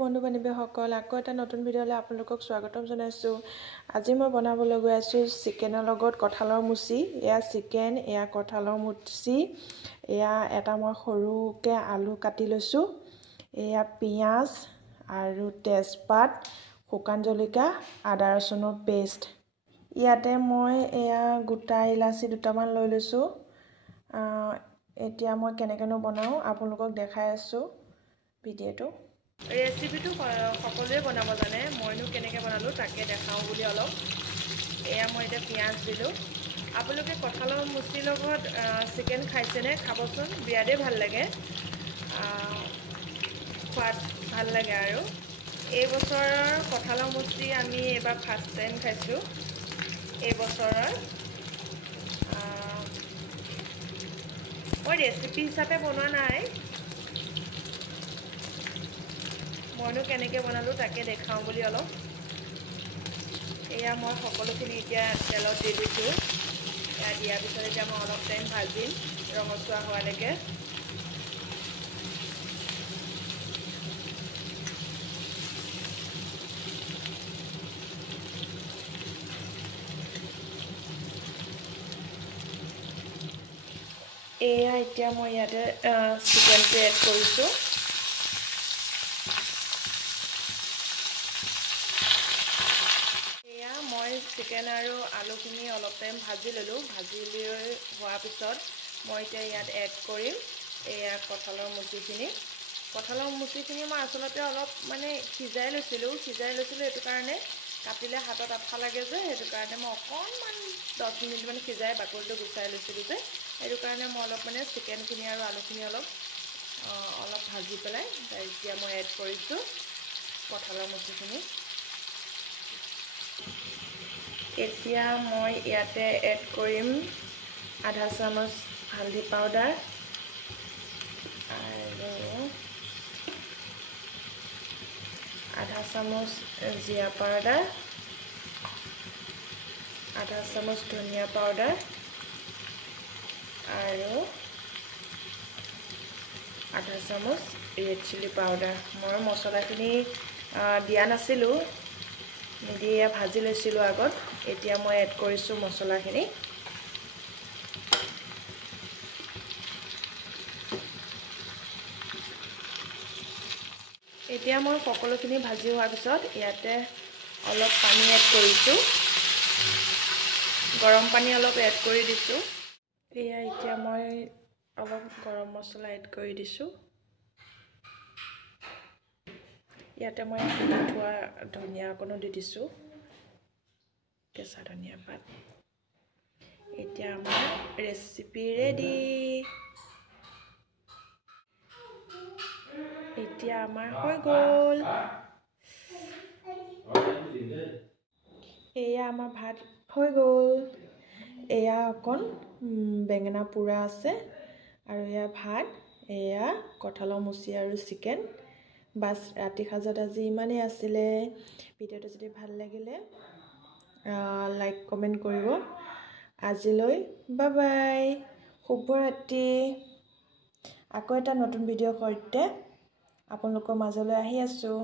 বন্ধু বান্ধৱীসকল আকৌ এটা নতুন ভিডিঅ'লৈ আপোনালোকক স্বাগতম জনাইছোঁ। আজি মই বনাবলৈ গৈ আছোঁ চিকেনৰ লগত কঁঠালৰ মুচি। এয়া চিকেন, এয়া কঁঠালৰ মুচি, এয়া এটা মই সৰুকৈ আলু কাটি লৈছোঁ, এয়া পিঁয়াজ আৰু তেজপাত, শুকান জলকীয়া, আদা ৰচুনৰ পেষ্ট। ইয়াতে মই এয়া গোটা ইলাচি দুটামান লৈ লৈছোঁ। এতিয়া মই কেনেকৈনো বনাওঁ আপোনালোকক দেখাই আছোঁ ভিডিঅ'টো। ৰেচিপিটো সকলোৱে বনাব জানে, মইনো কেনেকৈ বনালোঁ তাকে দেখাওঁ বুলি অলপ। এয়া মই এতিয়া পিঁয়াজ দিলোঁ। আপোনালোকে কঁঠালৰ মুচিৰ লগত চিকেন খাইছেনে? খাবচোন, বিৰাটেই ভাল লাগে, সোৱাদ ভাল লাগে। আৰু এই বছৰৰ কঁঠালৰ মুচি আমি এইবাৰ ফাৰ্ষ্ট টাইম খাইছোঁ। এই বছৰৰ মই ৰেচিপি হিচাপে বনোৱা নাই, মইনো কেনেকৈ বনালোঁ তাকে দেখাওঁ বুলি অলপ। এয়া মই সকলোখিনি এতিয়া তেলত দি দিছোঁ। এয়া দিয়াৰ পিছত এতিয়া মই অলপ টাইম ভাজিম ৰঙচুৱা হোৱালৈকে। এয়া এতিয়া মই ইয়াতে চিকেনটো এড কৰিছোঁ। মই চিকেন আৰু আলুখিনি অলপ টাইম ভাজি ল'লোঁ। ভাজি লৈ হোৱাৰ পিছত মই এতিয়া ইয়াত এড কৰিম এয়া কঁঠালৰ মুচিখিনি। কঁঠালৰ মুচিখিনি মই আচলতে অলপ সিজাই লৈছিলোঁ সেইটো কাৰণে কাটিলে হাতত আঠা লাগে যে, সেইটো কাৰণে মই অকণমান 10 মিনিটমান সিজাই বাকলিটো গুচাই লৈছিলোঁ যে, সেইটো কাৰণে মই অলপ চিকেনখিনি আৰু আলুখিনি অলপ ভাজি পেলাই এতিয়া মই এড কৰিছোঁ কঁঠালৰ মুচিখিনি। এতিয়া মই ইয়াতে এড কৰিম আধা চামুচ হালধি পাউডাৰ আৰু আধা চামুচ জিৰা পাউডাৰ, আধা চামুচ ধনিয়া পাউডাৰ আৰু আধা চামুচ ৰেড চিলি পাউডাৰ। মই মছলাখিনি দিয়া নাছিলোঁ, নিদিয়ে ভাজি লৈছিলোঁ আগত। এতিয়া মই এড কৰিছোঁ মছলাখিনি। এতিয়া মই সকলোখিনি ভাজি হোৱাৰ পিছত ইয়াতে অলপ পানী এড কৰিছোঁ, গৰম পানী অলপ এড কৰি দিছোঁ। এয়া এতিয়া মই অলপ গৰম মছলা এড কৰি দিছোঁ। ইয়াতে মই থোৱা ধনিয়া অকণো দি দিছোঁ, কেঁচা ধনিয়া পাত। এতিয়া আমাৰ ৰেচিপি ৰেডি। এতিয়া আমাৰ হৈ গ'ল। এয়া আমাৰ ভাত হৈ গ'ল। এয়া অকণ বেঙেনা পোৰা আছে আৰু এয়া ভাত, এয়া কঁঠালৰ মুচি আৰু চিকেন। বাছ, ৰাতি সাজত আজি ইমানেই আছিলে। ভিডিঅ'টো যদি ভাল লাগিলে লাইক কমেণ্ট কৰিব। আজিলৈ বাই বাই, শুভৰাত্ৰি। আকৌ এটা নতুন ভিডিঅ'ৰ সৈতে আপোনালোকৰ মাজলৈ আহি আছোঁ।